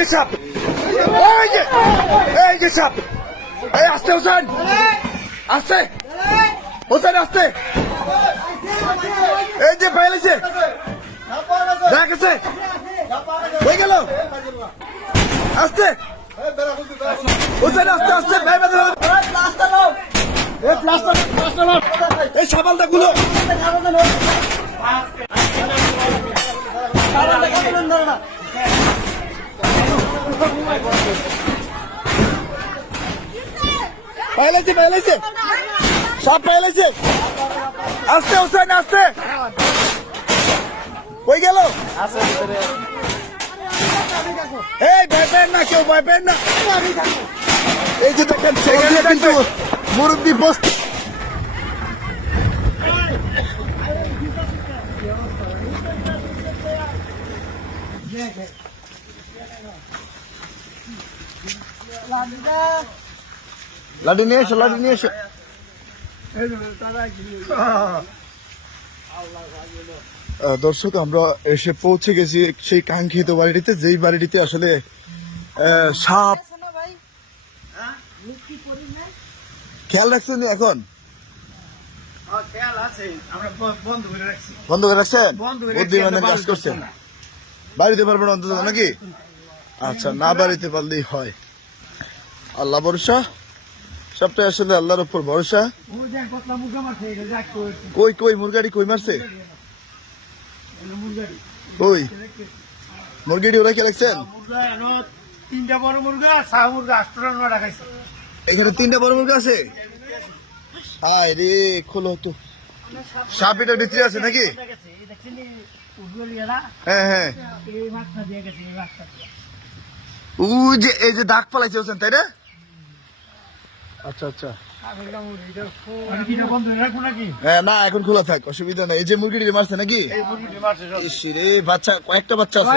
যে সাপ, এই যে সাপ, এই আস্তে হোসেন, আস্তে হোসেন, আস্তে। এই যে পাইলেছে, দেখেছে হয়ে গেল, আস্তে হোসেন, আস্তে আস্তে। এই সাবালটা গুলো পাইলেছে, পাইলেছে সব পাইলেছে। আস্তে হোসেন, আস্তে হয়ে গেল। এই ভয় পেন না, কেউ ভয় পেন না। এই যে দেখেন সেখানে কিন্তু মুরব্বী বসতে। লাডি নিয়ে এসো, লাডি নিয়ে এসো। দর্শক, আমরা এসে পৌঁছে গেছি সেই কাঙ্ক্ষিত বাড়িটিতে, যেই বাড়িটিতে আসলে সাপ। খেয়াল রাখছেন এখন? বন্ধ করে রাখছেন, বুদ্ধিমানের কাজ করছেন। বাড়িতে পারবেন অন্তত নাকি? আচ্ছা, না বাড়িতে পারলেই হয়। আল্লাহ ভরসা, সবটাই আসলে আল্লাহর উপর ভরসা। কই কই মুরগাড়ি কই মারছে? কই মুরগিটি ওরা কে রাখছেন? তিনটা বড় মুরগা, শাহ মুরগা 8টা 9টা খাইছে। এখানে 3টা বড় মুরগা আছে। হায় রে, খোলো তো। সাপ এটার ভিতরে আছে নাকি? হ্যাঁ হ্যাঁ, ওই যে এই যে দাগ পালাইছে হোসেন, তাই না? আচ্ছা আচ্ছা, হ্যাঁ না এখন খোলা থাক, অসুবিধা নাই। এই যে মুরগিটি মারছে নাকি? রে বাচ্চা, কয়েকটা বাচ্চা আছে?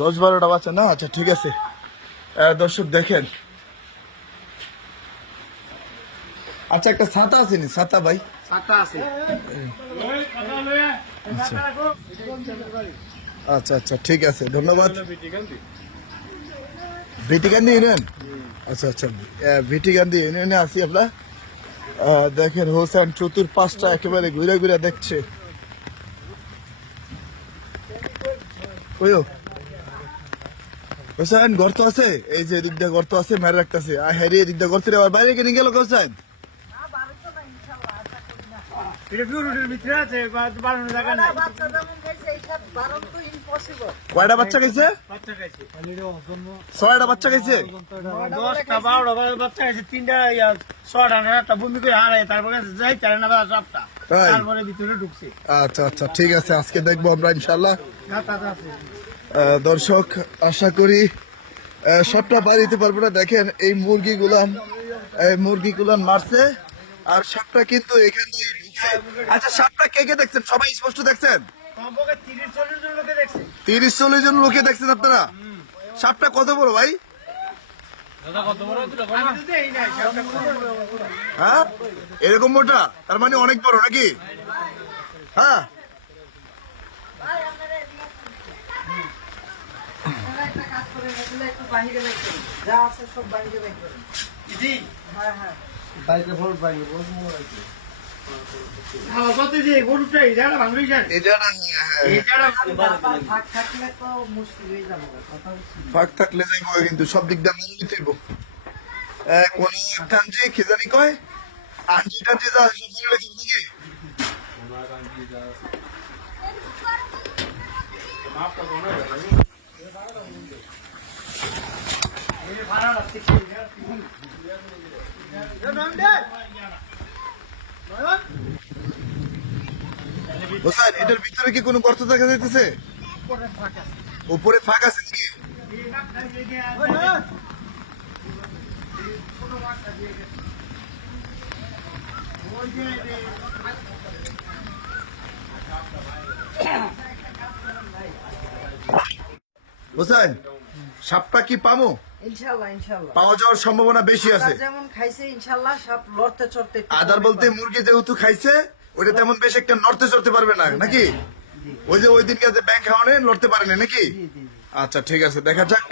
10-12টা বাচ্চা না? আচ্ছা ঠিক আছে। দর্শক দেখেন, আচ্ছা একটা ছাতা আছে নি? ছাতা ভাই, আচ্ছা আচ্ছা ঠিক আছে, ধন্যবাদ। ভিটিকান্দি ইউনিয়ন, আচ্ছা আচ্ছা, ভিটিকান্দি ইউনিয়নে আছি আমরা। দেখেন হোসেন চতুর্পাশটা একেবারে ঘুরে ঘুরে দেখছে। হোসেন গর্ত আছে, এই যে এদিক দিয়ে গর্ত আছে, মেরে রাখতেছে। হ্যাঁ এদিক দিয়ে গর্ত, আবার বাইরে কিনে গেল হোসেন। কয়টা বাচ্চা খাইছে? 6টা বাচ্চা খাইছে। 10টা 12টা বাচ্চা খাইছে। 3টা 6টা বন্ধু করে হারায়, তারপরে যাই সবটা, তারপরে ভিতরে ঢুকছে। আচ্ছা আচ্ছা ঠিক আছে, আজকে দেখবো আমরা ইনশাল্লাহ। দর্শক আশা করি সবটা বাড়িতে পারবো না। দেখেন এই মুরগিগুলান মারছে, আর সাপটা কিন্তু এখান থেকে ঢুকছে। আচ্ছা সাপটা কে কে দেখছেন? সবাই স্পষ্ট দেখছেন? 30-40 জন লোকে দেখছেন আপনারা? সাপটা কত বড় ভাই? হ্যাঁ এরকম মোটা, তার মানে অনেক বড় নাকি? হ্যাঁ ফাঁক থাকলে যাইব, কিন্তু সব দিক দিয়ে মেনে নিতে হইব। কোন একটা যে খেজানি কয় আঞ্জি টাঞ্জি যা সব মেনে রাখবো নাকি? হোসেন এটার ভিতরে কি কোনো গর্ত দেখা যাইতেছে? উপরে ফাঁক আছে নাকি? হোসেন সাপটা কি পামো? ইনশাআল্লাহ ইনশাআল্লাহ পাওয়া যাওয়ার সম্ভাবনা বেশি আছে। যেমন খাইছে ইনশাআল্লাহ সাপ লড়তে চড়তে। আদার বলতে মুরগি যেহেতু খাইছে, ওটা তেমন বেশ একটা নড়তে চড়তে পারবে না নাকি? ওই যে ওই দিনকে যে ব্যাংক খাওয়ানে লড়তে পারেনি নাকি? আচ্ছা ঠিক আছে, দেখা যাক।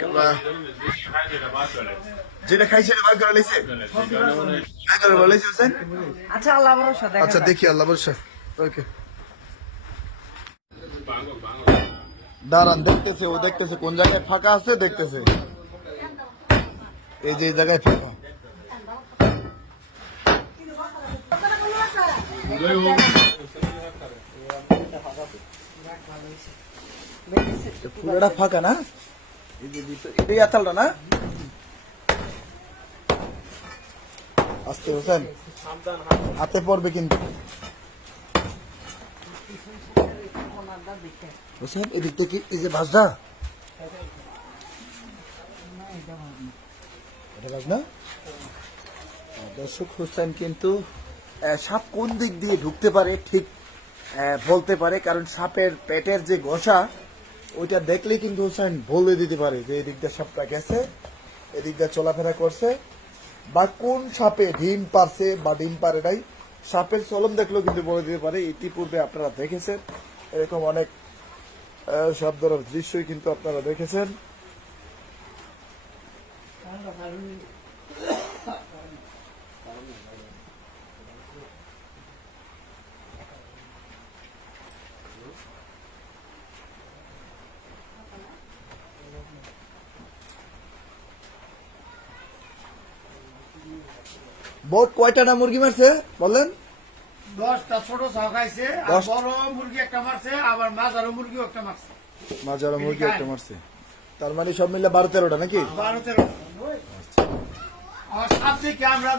যেটা খাইছে এটা বার করে লাইছে, বার করে বলাইছে হোসেন। আচ্ছা আল্লাহ ভরসা দেখা আচ্ছা যাক। দেখি, আল্লাহ ভরসা। ওকে, দাঁড়ান, দেখতেছে, ও দেখতেছে কোন জায়গায় ফাঁকা আছে, দেখতেছে। এই যে এই জায়গায় ফাঁকা। পুরোটা ফাঁকা না? এই যে এটাই আতালটা না? আস্তে হোসেন, হাতে পড়বে কিন্তু। হোসেন এদিক থেকে এই যে ভাজটা, এটা ভাজ না? দর্শক, হোসেন কিন্তু সাপ কোন দিক দিয়ে ঢুকতে পারে ঠিক বলতে পারে, কারণ সাপের পেটের যে ঘষা ওইটা দেখলে কিন্তু হোসেন বলে দিতে পারে যে এদিক দিয়ে সাপটা গেছে, এদিক দিয়ে চলাফেরা করছে, বা কোন সাপে ডিম পারছে বা ডিম পারে নাই। সাপের চলন দেখলেও কিন্তু বলে দিতে পারে। ইতিপূর্বে আপনারা দেখেছেন এরকম অনেক সাপ ধরার দৃশ্যই কিন্তু আপনারা দেখেছেন। মোট কয়টা না মুরগি মারছে বলেন? 10টা ছোট ছাও খাইছে, আর বড় মুরগি একটা মারছে, আবার মাঝারো মুরগিও একটা মারছে। মাঝারা মুরগি একটা মারছে, তার মানে সব মিলে 12-13টা নাকি? 12-13। আর সাপ দেখে আমরা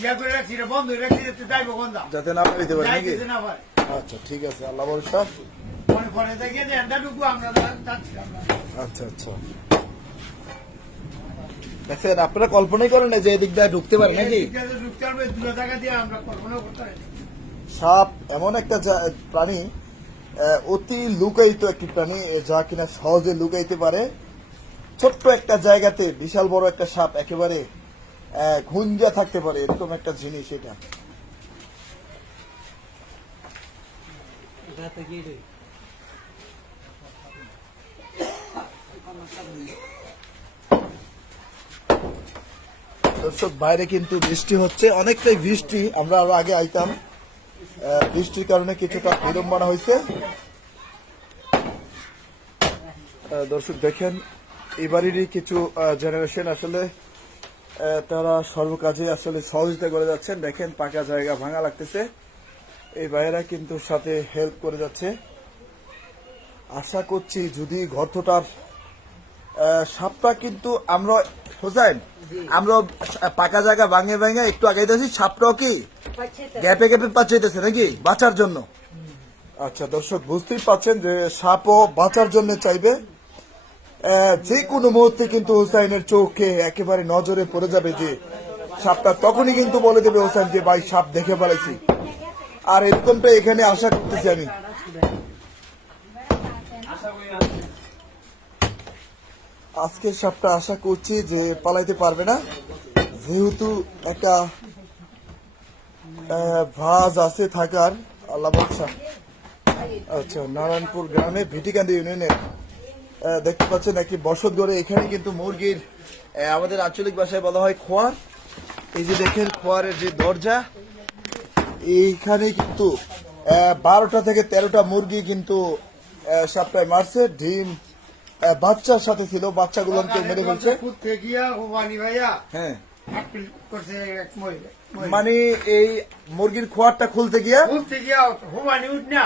ইয়া করে রাখছি, এটা বন্ধ করে রাখছি, যাতে যাইবো গন্ধা, যাতে না পারিতে পারে নাকি? যাইতে না পারে। আচ্ছা ঠিক আছে, আল্লাহ ভরসা। পরে পরে দেখে যে এন্ডা ঢুকবো, আমরা যাচ্ছিলাম না। আচ্ছা আচ্ছা, দেখেন আপনারা কল্পনাই করেন না যে এদিক দিয়ে ঢুকতে পারে নাকি? এদিকে যে ঢুকতে পারবে, দুটো জায়গা দিয়ে আমরা কল্পনা করতে পারি না। সাপ এমন একটা প্রাণী, অতি লুকায়িত একটি প্রাণী, যা কিনা সহজে লুকাইতে পারে। ছোট্ট একটা জায়গাতে বিশাল বড় একটা সাপ একেবারে ঘুঞ্জা থাকতে পারে, এরকম একটা জিনিস এটা। দর্শক, বাইরে কিন্তু বৃষ্টি হচ্ছে, অনেকটাই বৃষ্টি। আমরা আরো আগে আইতাম, বৃষ্টির কারণে কিছুটা বিড়ম্বনা হয়েছে। দর্শক দেখেন, এবারেরই কিছু জেনারেশন আসলে তারা সর্বকাজে আসলে সহযোগিতা করে যাচ্ছেন। দেখেন পাকা জায়গা ভাঙা লাগতেছে, এই ভাইয়েরা কিন্তু সাথে হেল্প করে যাচ্ছে। আশা করছি যদি গর্তটার সাপটা কিন্তু আমরা হোসেন, আমরা পাকা জায়গা ভাঙে ভাঙে একটু আগাইতেছি, সাপটাও কি গ্যাপে গ্যাপে পাচ্ছেছে নাকি বাঁচার জন্য। আচ্ছা দর্শক, বুঝতেই পাচ্ছেন যে সাপও বাঁচার জন্য চাইবে। যে কোনো মুহূর্তে কিন্তু হুসাইনের চোখে একেবারে নজরে পড়ে যাবে যে সাপটা, তখনই কিন্তু বলে দেবে হোসেন যে ভাই সাপ দেখে ফেলেছি। আর এরকমটা এখানে আশা করতেছি আমি। আজকের সাপটা আশা করছি যে পালাইতে পারবে না, যেহেতু একটা ভাজ আছে থাকার, আল্লাহ ভরসা। আচ্ছা, নারায়ণপুর গ্রামে ভিটিকান্দি ইউনিয়নে দেখতে পাচ্ছেন একটি বসত ঘরে, এখানে কিন্তু মুরগির আমাদের আঞ্চলিক ভাষায় বলা হয় খোয়ার। এই যে দেখেন খোয়ারের যে দরজা, এইখানে কিন্তু 12টা থেকে 13টা মুরগি কিন্তু সাপটায় মারছে। ডিম বাচ্চার সাথে ছিল, বাচ্চাগুলোকে মেরে ফেলছে। খুঁজতে গিয়া হুমানি ভাইয়া হ্যাঁ, আপিল করছে এক মহিলা। মানে এই মুরগির খোয়ারটা খুলতে গিয়া খুঁজতে গিয়া হুমানি উঠ না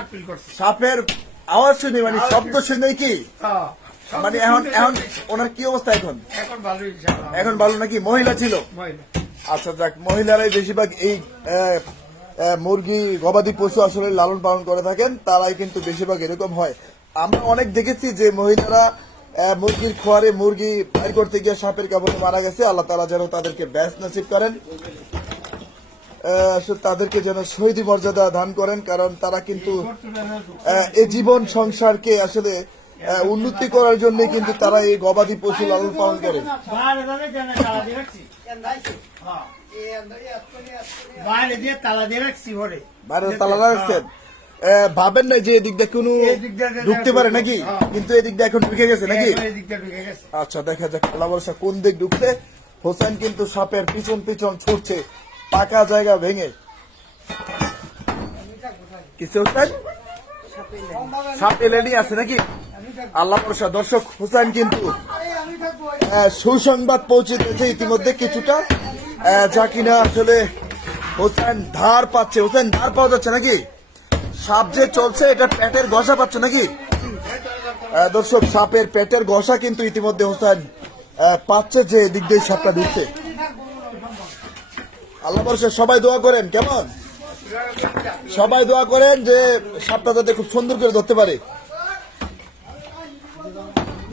আপিল করছে। সাপের আওয়াজ শুনে, মানে শব্দ শুনে কি, হ্যাঁ, মানে এখন এখন ওনার কি অবস্থা এখন? এখন ভালো ইনশাআল্লাহ। এখন ভালো নাকি? মহিলা ছিল? মহিলা। আচ্ছা যাক, মহিলারাই বেশিরভাগ এই মুরগি গবাদি পশু আসলে লালন পালন করে থাকেন, তারাই কিন্তু বেশিরভাগ এরকম হয়। আমরা অনেক দেখেছি যে মহিলারা মুরগির খোয়ারে মুরগি বাইর করতে গিয়ে সাপের কামড়ে মারা গেছে। আল্লাহ তাআলা যেন তাদেরকে ব্যাস নসিব করেন, তাদেরকে যেন শহীদি মর্যাদা দান করেন, কারণ তারা কিন্তু এই জীবন সংসারকে আসলে উন্নতি করার জন্য কিন্তু তারা এই গবাদি পশু লালন পালন করে। বাইরে দিয়ে তালা দিয়ে রাখছি ঘরে। বাইরে তালা রাখছেন? ভাবেন না যে এদিক দিয়ে কোনো এদিক দিয়ে ঢুকতে পারে নাকি, হ্যাঁ। কিন্তু এদিক দিয়ে এখন ঢুকে গেছে নাকি। এই দিকটা ঢুকে গেছে। আচ্ছা দেখা যাক আল্লাহ ভরসা কোন দিক ঢুকছে। হোসেন কিন্তু সাপের পিছন পিছন ছুটছে পাকা জায়গা ভেঙে। কিছু হোসেন সাপ এলেনি আছে নাকি আল্লাহ ভরসা। দর্শক হোসেন কিন্তু সুসংবাদ পৌঁছে দিয়েছে ইতিমধ্যে কিছুটা, যা কিনা আসলে হোসেন ধার পাচ্ছে। হোসেন ধার পাওয়া যাচ্ছে নাকি, সাপ যে চলছে এটা পেটের ঘষা পাচ্ছে নাকি। দর্শক সাপের পেটের ঘষা কিন্তু ইতিমধ্যে হোসেন পাচ্ছে যে দিক দিয়ে সাপটা ঢুকছে। আল্লাহ বর্ষে সবাই দোয়া করেন, কেমন সবাই দোয়া করেন যে সাপটা যাতে খুব সুন্দর করে ধরতে পারে।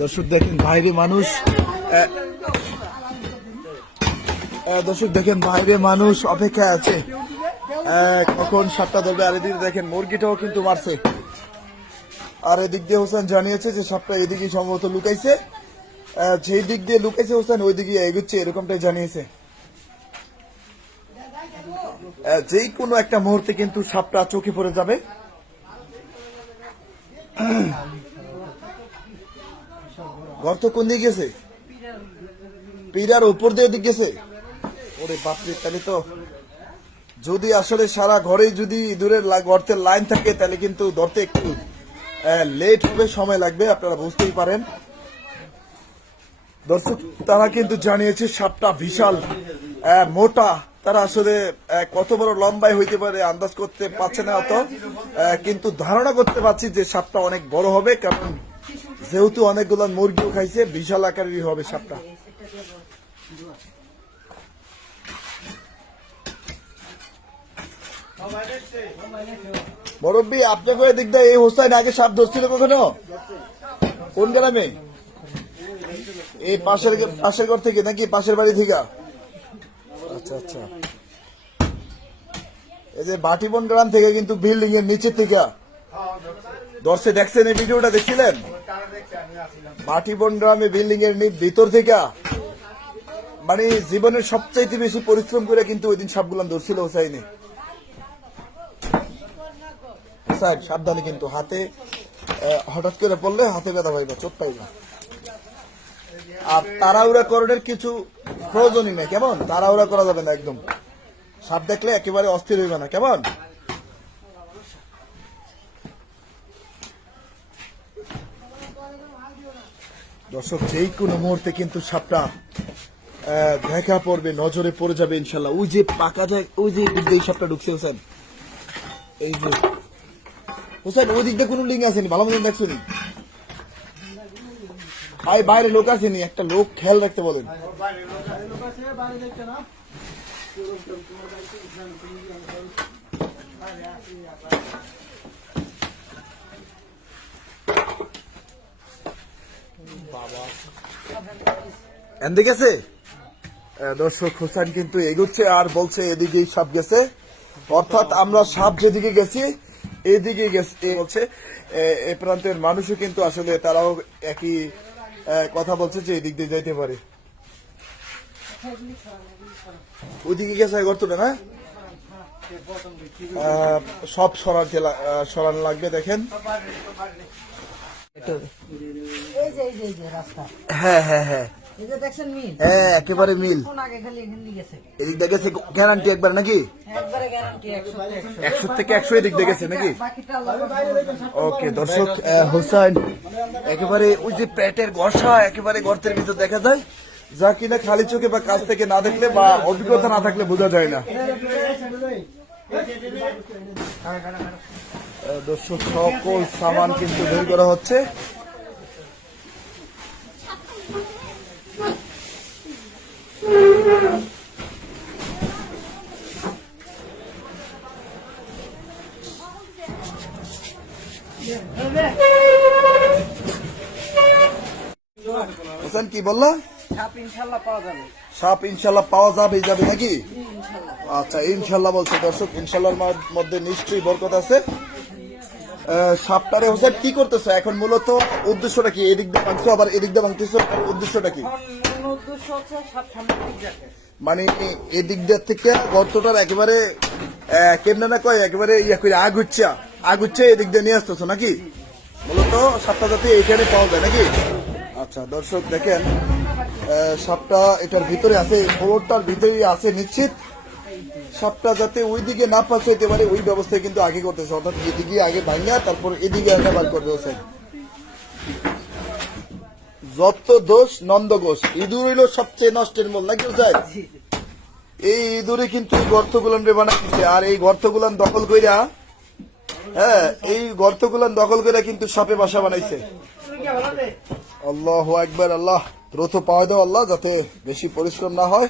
দর্শক দেখেন বাইরে মানুষ, দর্শক দেখেন বাইরে মানুষ অপেক্ষায় আছে কখন সাপটা ধরবে। আর এদিকে দেখেন মুরগিটাও কিন্তু মারছে। আর এদিক দিয়ে হোসেন জানিয়েছে যে সাপটা এদিকে সম্ভবত লুকাইছে, যেই দিক দিয়ে লুকাইছে হোসেন ওই দিকে এগুচ্ছে, এরকমটাই জানিয়েছে। যেই কোনো একটা মুহূর্তে কিন্তু সাপটা চোখে পড়ে যাবে। গর্ত কোন দিকে গেছে, পিড়ার উপর দিয়ে দিক গেছে। ওরে বাপরে, তাহলে তো যদি আসলে সারা ঘরেই যদি ইঁদুরের গর্তের লাইন থাকে তাহলে কিন্তু ধরতে একটু লেট হবে, সময় লাগবে, আপনারা বুঝতেই পারেন। দর্শক তারা কিন্তু জানিয়েছে সাপটা বিশাল মোটা, তারা আসলে কত বড় লম্বাই হইতে পারে আন্দাজ করতে পারছে না অত, কিন্তু ধারণা করতে পারছি যে সাপটা অনেক বড় হবে, কারণ যেহেতু অনেকগুলো মুরগিও খাইছে, বিশাল আকারেরই হবে সাপটা। মুরব্বী আপনাকে এদিক দিয়ে এই হোসাইন আগে সাপ ধরছিল কখনো, কোন গ্রামে? এই পাশের ঘর থেকে নাকি পাশের বাড়ি থেকে? আচ্ছা আচ্ছা, এই যে বাটিবন গ্রাম থেকে কিন্তু বিল্ডিং এর নিচে থেকে ধরছে, দেখছেন এই ভিডিওটা দেখছিলেন? বাটিবন গ্রামে বিল্ডিং এর ভিতর থেকে, মানে জীবনের সবচাইতে বেশি পরিশ্রম করে কিন্তু ওই দিন সাপগুলাম ধরছিল হোসাইনে। সাবধানে কিন্তু, হাতে হঠাৎ করে পড়লে হাতে ব্যথা পাইবা, চোট পাইবা। আর তাড়াহুড়া করার কিছু প্রয়োজনই নেই, কেমন? তাড়াহুড়া করা যাবে না একদম, সাপ দেখলে একেবারে অস্থির হইবে না, কেমন? দর্শক যেই কোনো মুহূর্তে কিন্তু সাপটা দেখা পড়বে, নজরে পড়ে যাবে ইনশাল্লাহ। ওই যে পাকা যায়, ওই যে এই সাপটা ঢুকছে হোসেন, এই যে হোসেন ওই দিক দিয়ে কোনো লিঙ্ক আসেনি, ভালো মতন দেখছো নি? ভাই বাইরে লোক আসেনি, একটা লোক খেয়াল রাখতে বলেন। এদিকে গেছে দর্শক, হোসেন কিন্তু এগোচ্ছে আর বলছে এদিকেই সাপ গেছে, অর্থাৎ আমরা সাপ যেদিকে গেছি এদিকে গেছে বলছে। এ প্রান্তের মানুষও কিন্তু আসলে তারাও একই কথা বলছে যে এদিক দিয়ে যাইতে পারে। ওইদিকে গেছে গর্তটা না, সব সরান লাগবে। দেখেন হ্যাঁ হ্যাঁ হ্যাঁ হ্যাঁ, একেবারে মিল। এদিক দিয়ে গেছে গ্যারান্টি একবার নাকি, 100 থেকে 100 এদিক দিয়ে গেছে নাকি। ওকে দর্শক, হোসেন একেবারে ওই যে পেটের ঘষা একেবারে গর্তের ভিতর দেখা যায়, যা কিনা খালি চোখে বা কাছ থেকে না দেখলে বা অভিজ্ঞতা না থাকলে বোঝা যায় না। দর্শক সকল সামান কিন্তু বের করা হচ্ছে। হোসেন কি বললা? সাপ ইনশাল্লাহ পাওয়া যাবে। সাপ ইনশাল্লাহ পাওয়া যাবে যাবে নাকি? আচ্ছা ইনশাল্লাহ বলছে দর্শক, ইনশাল্লাহর মধ্যে নিশ্চয়ই বরকত আছে। সাপটারে হোসেন কি করতেছে এখন, মূলত উদ্দেশ্যটা কি? এদিক দিয়ে ভাঙছো আবার এদিক দিয়ে ভাঙতেছো, উদ্দেশ্যটা কি? মানে এদিক দিয়ে থেকে গর্তটার একেবারে কেমনে না কয় একেবারে ইয়া করে আগ হচ্ছে, আগুচ্ছে এদিক দিয়ে নিয়ে আসতেছো নাকি? মূলত সাপটা যাতে এইখানে পাওয়া যায় নাকি? আচ্ছা দর্শক দেখেন সাপটা এটার ভিতরে আছে, ফ্লোরটার ভিতরেই আছে নিশ্চিত। সাপটা যাতে ওইদিকে না পাস হইতে পারে ওই ব্যবস্থায় কিন্তু আগে করতেছে, অর্থাৎ এদিকে আগে ভাঙা তারপর এদিকে আগে বার করবে। হোসেন যত দোষ নন্দ ঘোষ, ইঁদুর হইল সবচেয়ে নষ্টের মূল নাকি হোসেন? এই ইঁদুরে কিন্তু এই গর্তগুলান বানাইছে, আর এই গর্তগুলান দখল কইরা, হ্যাঁ এই গর্তগুলান দখল করে কিন্তু সাপে বাসা বানাইছে। আল্লাহু আকবার, আল্লাহ দ্রুত পাওয়া দাও আল্লাহ, যাতে বেশি পরিশ্রম না হয়।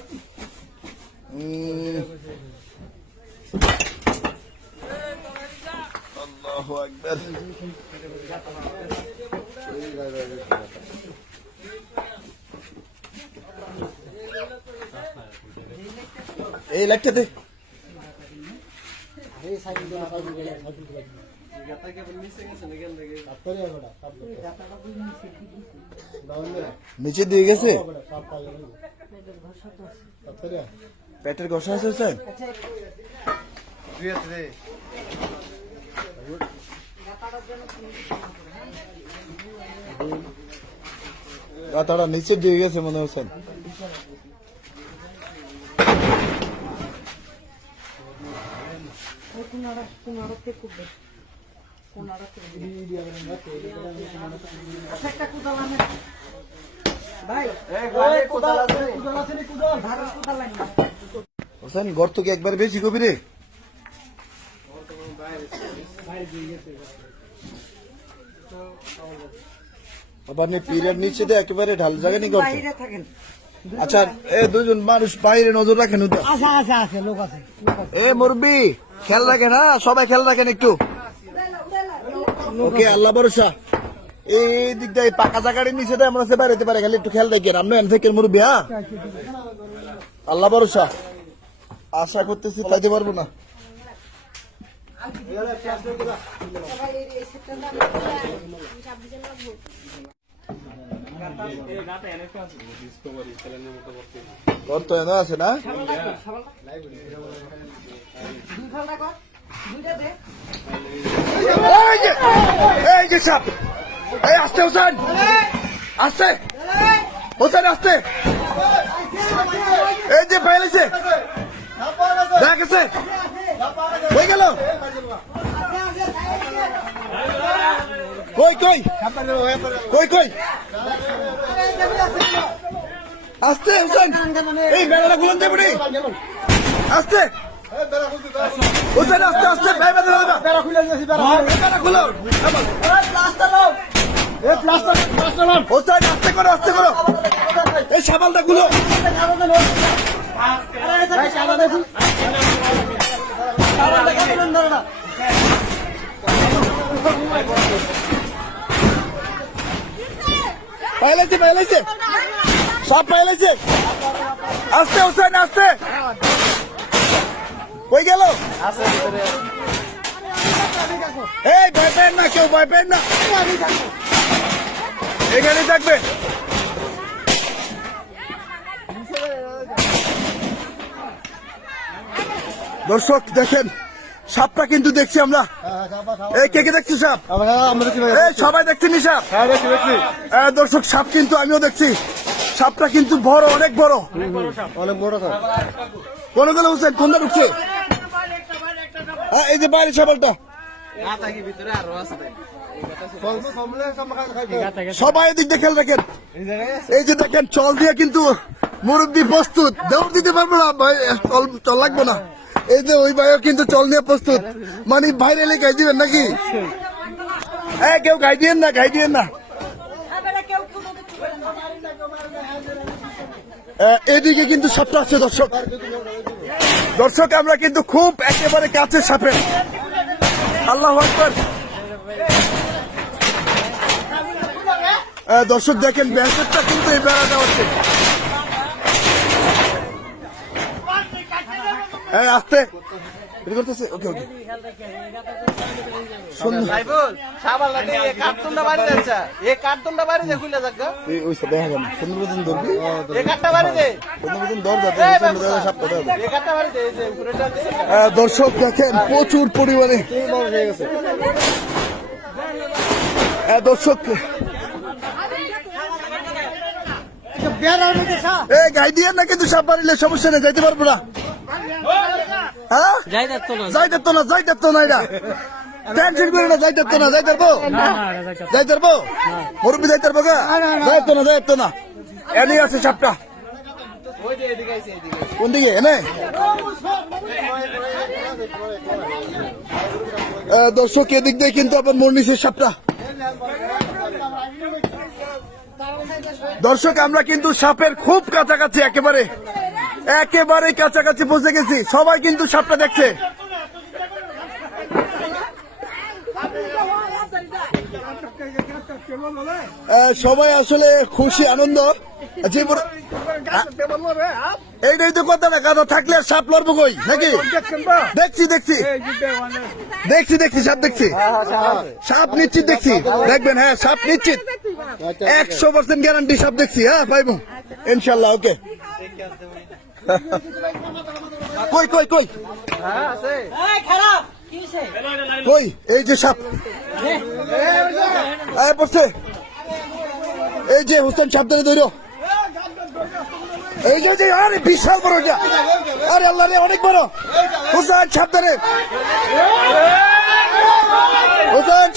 আল্লাহু আকবার। এই লাইটটা দে। নিচে দিয়ে গেছে, পেটের ঘষা আছে স্যার। গাতাটা নিচে দিয়ে গেছে মনে হচ্ছেন। হোসেন গর্ত কি একবার বেশি গভীরে? আবার পিরিয়ড নিচে দিয়ে একেবারে ঢাল জায়গা নি করতে। আচ্ছা দুজন মানুষ বাইরে নজর রাখেন। এ মুরব্বি খেয়াল রাখেন, হ্যাঁ সবাই খেয়াল রাখেন একটু। ওকে আল্লাহ ভরসা। এই দিক দিয়ে পাকা জায়গাটির নিচে দিয়ে আমরা বেরোতে পারে, খালি একটু খেয়াল রাখেন। আপনি থেকে মুরব্বি, হ্যাঁ আল্লাহ ভরসা। আশা করতেছি পাইতে পারবো না। গর্ত এনে আছে না? এই যে সাপ, এই আস্তে হোসেন, আস্তে হোসেন আস্তে। এই যে পাইলেছে, দেখা গেছে, হয়ে গেল। কই কই কই কই আস্তে হোসেন, এই বেড়াটা খুলন দেব রে, আস্তে হোসেন আস্তে আস্তে। বেড়া খুলে দিয়েছি, বেড়া খুলো, হোসেন আস্তে করো আস্তে করো। এই সাবালটা খুলো। পাইলেছে পাইলেছে, সব পাইলেছে। আস্তে হোসেন আস্তে। কই গেল? এই ভয় পেন না, কেউ ভয় পেন না, এখানে থাকবে। দর্শক দেখেন সাপটা কিন্তু দেখছি আমরা। এই কে কে দেখছি সাপ? এই সবাই দেখছি নি সাপ? দর্শক সাপ কিন্তু আমিও দেখছি। সাপটা কিন্তু বড়, অনেক বড়, অনেক বড়। কোন গেল হোসেন, কোনটা ঢুকছে? এই যে বাইরে সাবালটা। সবাই এদিক দিয়ে খেয়াল রাখেন। এই যে দেখেন চল দিয়ে কিন্তু মুরব্বি প্রস্তুত, দৌড় দিতে পারবো না ভাই, চল লাগবো না। এই যে ওই ভাইও কিন্তু চল নিয়ে প্রস্তুত, মানে বাইরে এলে গাই দিবেন নাকি? হ্যাঁ কেউ গাই দিয়েন না, গাই দিয়েন না। এদিকে কিন্তু সাপটা আছে দর্শক। দর্শক আমরা কিন্তু খুব একেবারে কাছে সাপের। আল্লাহু আকবার। দর্শক দেখেন ব্যাসেটটা কিন্তু এই বেড়াটা হচ্ছে। আস্তে রেডি করতেছে? ওকে ওকে সুন্দর। কার্টুনটা বাড়ি যাচ্ছে এই কার্টুনটা বাড়ি যে খুলে যাক এই ওই সব দেখা যাবে সুন্দর মতন ধরবি, এই কার্টটা বাড়ি দে সুন্দর মতন ধর যাতে সাপটা দেওয়া এই কার্টটা বাড়ি দে এই যে উপরেটা দর্শক দেখেন প্রচুর পরিমাণে দর্শক গাই দিয়ে না, কিন্তু সাপ বাড়িলে সমস্যা নেই, যাইতে পারবো না। হ্যাঁ যাইতে তো না এটা টেনশন করে না, যাইতে তো না, যাইতে পারবো মুরব্বী, যাইতে পারবো গা, যাইতো না এনে আছে সাপটা। কোন দিকে এনে? দর্শক এদিক দিয়ে কিন্তু আবার মোর নিচে সাপটা। দর্শক আমরা কিন্তু সাপের খুব কাছাকাছি, একেবারে কাছাকাছি পৌঁছে গেছি, সবাই কিন্তু সাপটা দেখছে। সবাই আসলে খুশি আনন্দ। এইটাই তো কথা না, কাদা থাকলে আর সাপ লড়বো কই নাকি? দেখছি সাপ দেখছি, সাপ নিশ্চিত দেখছি, দেখবেন। হ্যাঁ সাপ নিশ্চিত, 100% গ্যারান্টি সাপ দেখছি। হ্যাঁ পাইবো ইনশাল্লাহ। ওকে কই কই এই যে সাপ পড়ছে, এই যে হুসেন সাবধানে ধরো, এই যে আরে বিশাল বড় এটা, আরে আল্লাহ রে অনেক বড়। হুসেন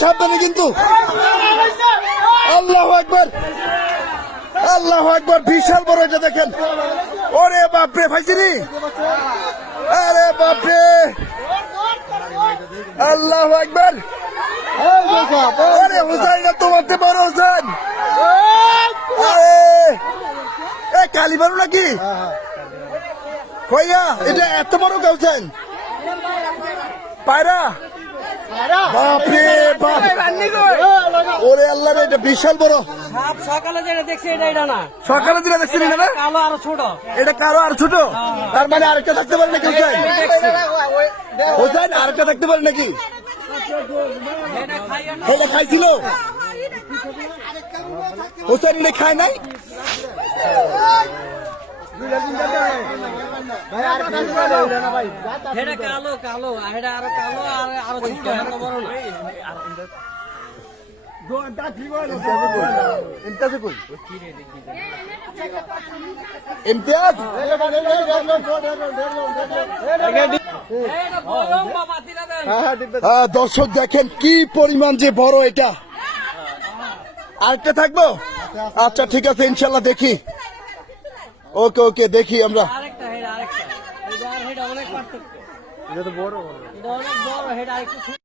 সাবধানে কিন্তু। আল্লাহু আকবার, বিশাল বড় এটা দেখেন। ওরে বাপরে ফাইসিনি, আরে বাপরে, আল্লাহু আকবার। আরে হুসাইন তো মারতে পারো হুসাইন, কালী বারো নাকি কইয়া? এটা এত বড় গাউছেন পায়রা, বাপরে বাপ, ওরে আল্লাহ রে, এটা বিশাল বড়। সকালে যেটা দেখছি এটা না, সকালে যেটা দেখছি না, কালো আর ছোট, এটা কারো আর ছোট, তার মানে আরেকটা থাকতে পারে নাকি হুসাইন? আরেকটা থাকতে পারে নাকি? এটা খাইছিল হুসাইন, এটা খায় নাই? কালো এটা আরো কালো আর আরো ছোট, এত বড় না। ইমতিয়াজ দর্শক দেখেন কি পরিমাণ যে বড় এটা। আরেকটা থাকবো? আচ্ছা ঠিক আছে ইনশাল্লাহ দেখি। ওকে দেখি আমরা। অনেক পার্থক্য, এটা তো বড়, এটা অনেক বড়, এটা আরেকটু